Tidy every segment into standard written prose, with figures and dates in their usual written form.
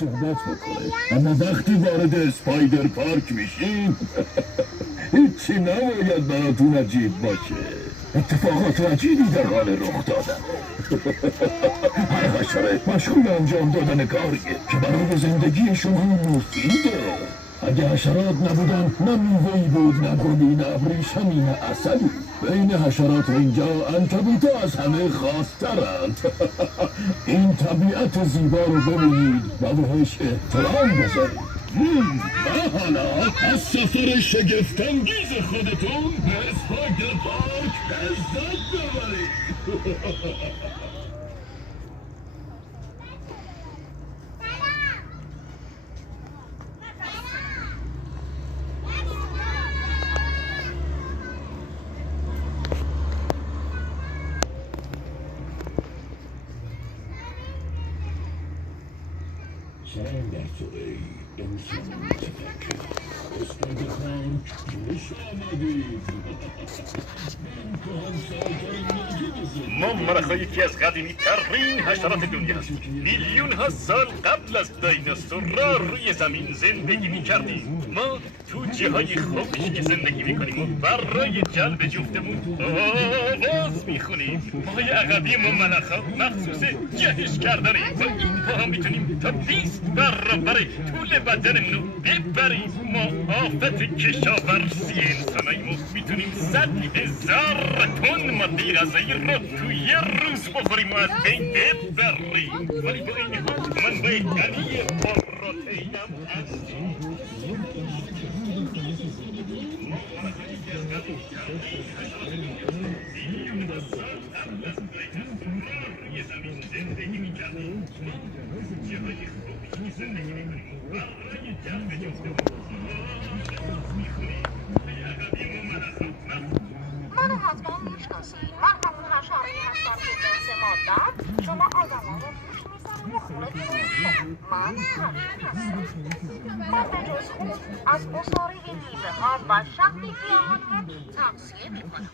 صحبت بکنه، اما وقتی وارد اسپایدر پارک میشین هیچی نباید براتون عجیب باشه. اتفاقات عجیبی در حال رخ دادن. هر حشره مشغول انجام دادن کاریه که برای زندگی شما مفیده. اگه حشرات نبودن نه میوه‌ای بود، نه گلی، نه ابریشمی، نه عسلی. بین حشرات اینجا عنکبوتا از همه خاص‌ترن. این طبیعت زیبا رو ببینید و بهش احترام بذارید. و حالا از سفر شگفت‌انگیز خودتون به اسپایدر پارک لذت ببرید. سلام بر تو ای انسان متفکر. اسپایدر پارک خوش آمدید. ما مرخا یکی از قدیمی ترین حشرات دنیا هست. میلیون ها سال قبل از دایناسورها روی زمین زندگی می کردیم. ما تو جاهای خشک زندگی می کنیم. برای جلب جفتمون آواز می خونیم. پای عقبی ما ملخا مخصوص جهش کردنه. با این پاها می تونیم تا 20 برابر طول بدنمون رو ببریم. ما آفت کشاورزی انسانایی ما می تونیم 100,000 تن ماده غذایی رو تو یه روز بخوریم و از بین ببریم. ولی با این حال من باید غنی پروتئینم هستم. منو حتما میشناسید. من همون حشره هستم که جنس مادر شما آدما رو موش میزنم و خونتون رو میخورم. من همین هستم. من به جز اون از عصاره میوه ها و شهد گیاهان هم تغذیه میکنم.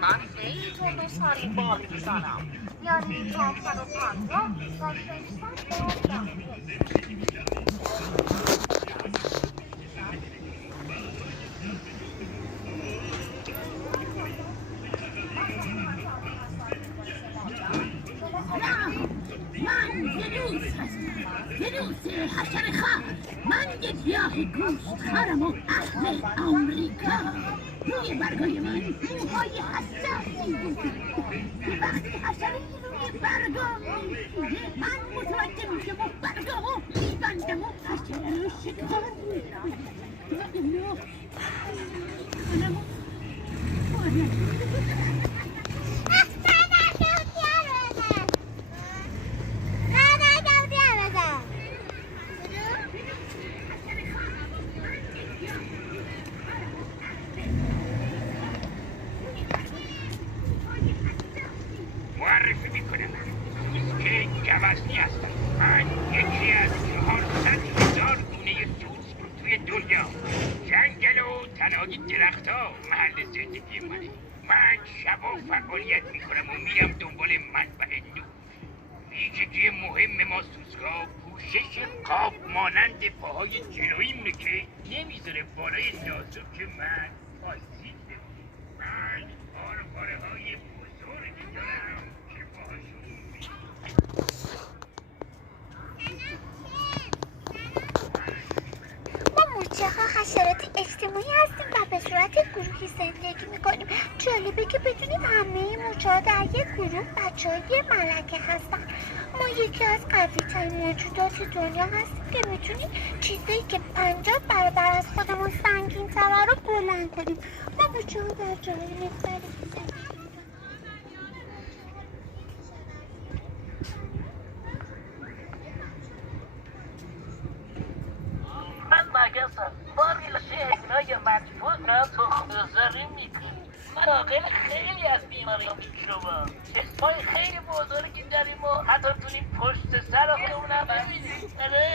من خیلی تند سری بال میزنم، یعنی 450 تا 600 بال حشره خواه. من یه گیاه گوشت خارم و اهل آمریکا. روی برگای من موهای حساسی بود که وقتی حشره روی برگا میشینه من متوجه میشم و برگاهو میبندم و حشره رو شکار میکنم. معرفی میکنم. که گوزنی هستم. من یکی از 400,000 گونه سوسک توی دنیا، جنگل و تنهای درختها محل زندگی منه. من شبا فعالیت میکنم و میرم دنبال منبع نور. ویژگی مهم ما سوسک‌ها پوشش قاب مانند پاهای جلوییمونه که نمیذاره بالای نازک من آسیب ببینه. من پاره-پاره‌های بزرگی دارم که باهاشون ما مورچه‌ها حشرات اجتماعی هستیم و به صورت گروهی زندگی میکنیم. جالبه که بدونید همه مورچه‌ها در یک گروه بچه‌های ملکه هستن. ما یکی از قوی‌ترین موجودات دنیا هستیم که میتونیم چیزایی که 50 برابر از خودمون سنگین‌تره رو بلند کنیم. ما مورچه‌ها در جاهای مختلفی زندگی من مگسم باقی شهرهای مدفوع را تخم‌گذاری میکنیم. مراقب خیلی از بیماری‌ها میکروبا. چشمای خیلی بزرگی داریم و حتی تونیم پشت سر خودمون هم ببینیم. آره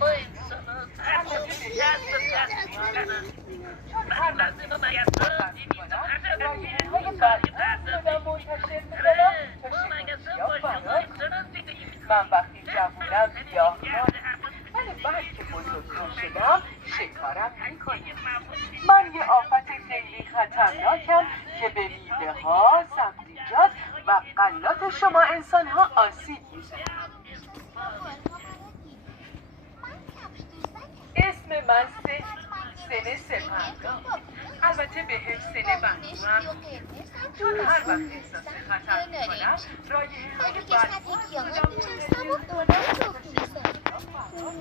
ما انسان‌ها حتی دست به دست میکنن. من لازمه مگسم دیدیم حتی بیرون ساعتی دست ما مگسم با شما انسان زندگی میکنیم. من وقتی جوونم گیاهان بعد که بزرگتر شدم شکارم میکنیم. من یه آفت خیلی خطرناکم که به میوه ها، سبزیجات و غلات شما انسان ها آسیب میزنم. اسم من سن سپرگاه. البته به هم سن بندوم چون هر وقت احساس خطر میکنم رایحه های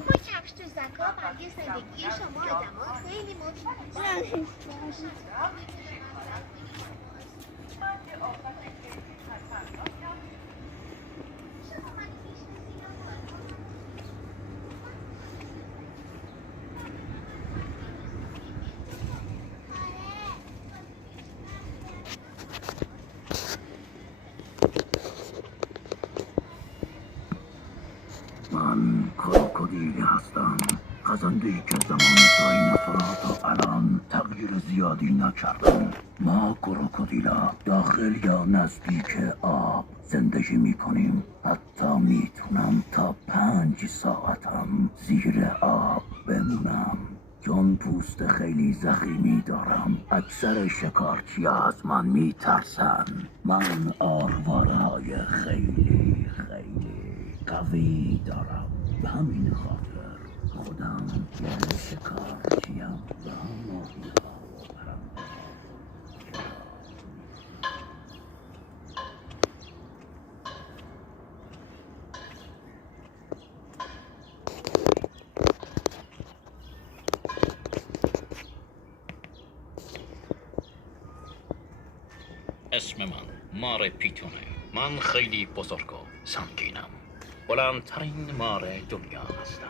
با کفش تو زکا برای زندگی شما آدم ها خیلی مفید. من کروکودیل هستم، خزنده‌ای که زمان دایناسورها تا الان تغییر زیادی نکردن. ما کروکودیلا داخل یا نزدیک آب زندگی میکنیم. حتی میتونم تا 5 ساعتم زیر آب بمونم. چون پوست خیلی ضخیمی دارم اکثر شکارچی‌ها از من میترسن. من آرواره‌های خیلی قوی دارم. به همین خاطر خودم یه شکارچیم و ماهی‌ها برم. اسم من مار پیتونه. من خیلی بزرگ و سنگینم. بلندترین مار دنیا هستم.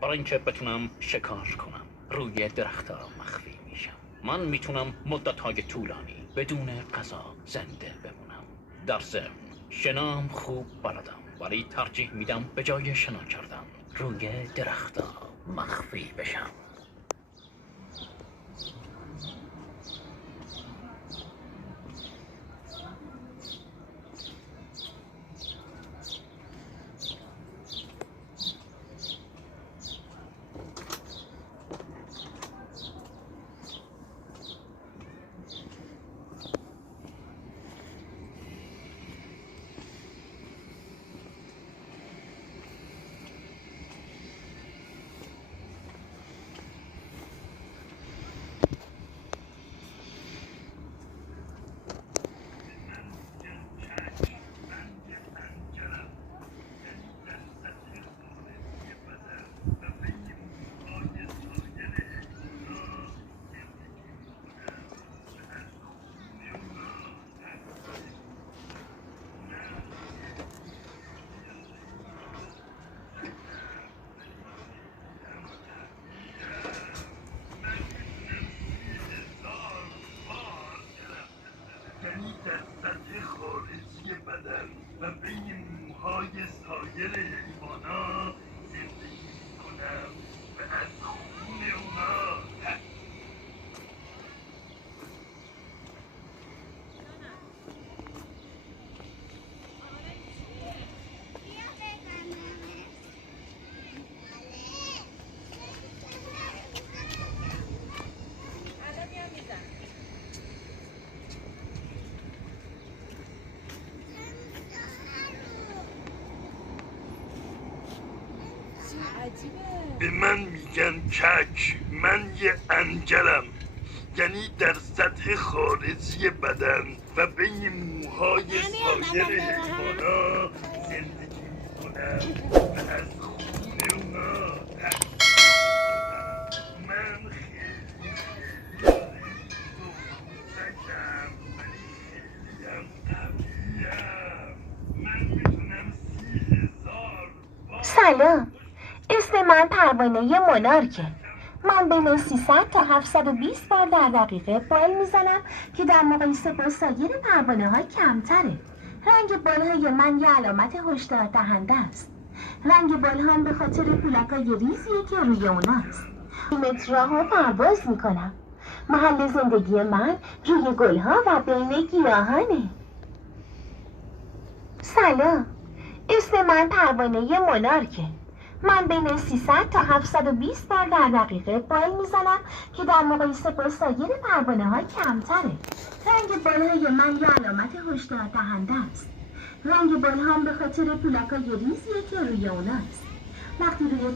برای اینکه بتونم شکار کنم روی درخت‌ها مخفی میشم. من میتونم مدت‌های طولانی بدون غذا زنده بمونم. در ضمن شنام خوب بلدم، ولی ترجیح میدم به جای شنا کردن روی درخت‌ها مخفی بشم. و بین موهای سایر حیوانا زندگی میکنم و از خون اونا به من میگن کک. من یه انگلم، یعنی در سطح خارجی بدن و بین موهای سایر حیوانا زندگی میکنم و از خون اونا من خیلی کوچکم ولی خیلی هم قویم. من میتونم 30,000 بار سلام، اسم من پروانه مونارکه. من بین 300 تا 720 بار در دقیقه بال میزنم که در مقایسه با سایر پروانه ها کمتره. رنگ بالهای من یه علامت هشدار دهنده است. رنگ بالهام به خاطر پولکای ریزیه که روی اوناست. مترها پرواز میکنم. محل زندگی من روی گلها و بین گیاهانه. سلام، اسم من پروانه مونارکه. من بین 300 تا 720 بار در دقیقه بال میزنم که در مقایسه با سایر پروانه ها کمتره. رنگ بالهای من یه علامت هشدار دهنده است. رنگ بال هم به خاطر پولکای ریزیه که روی اوناست. وقتی روی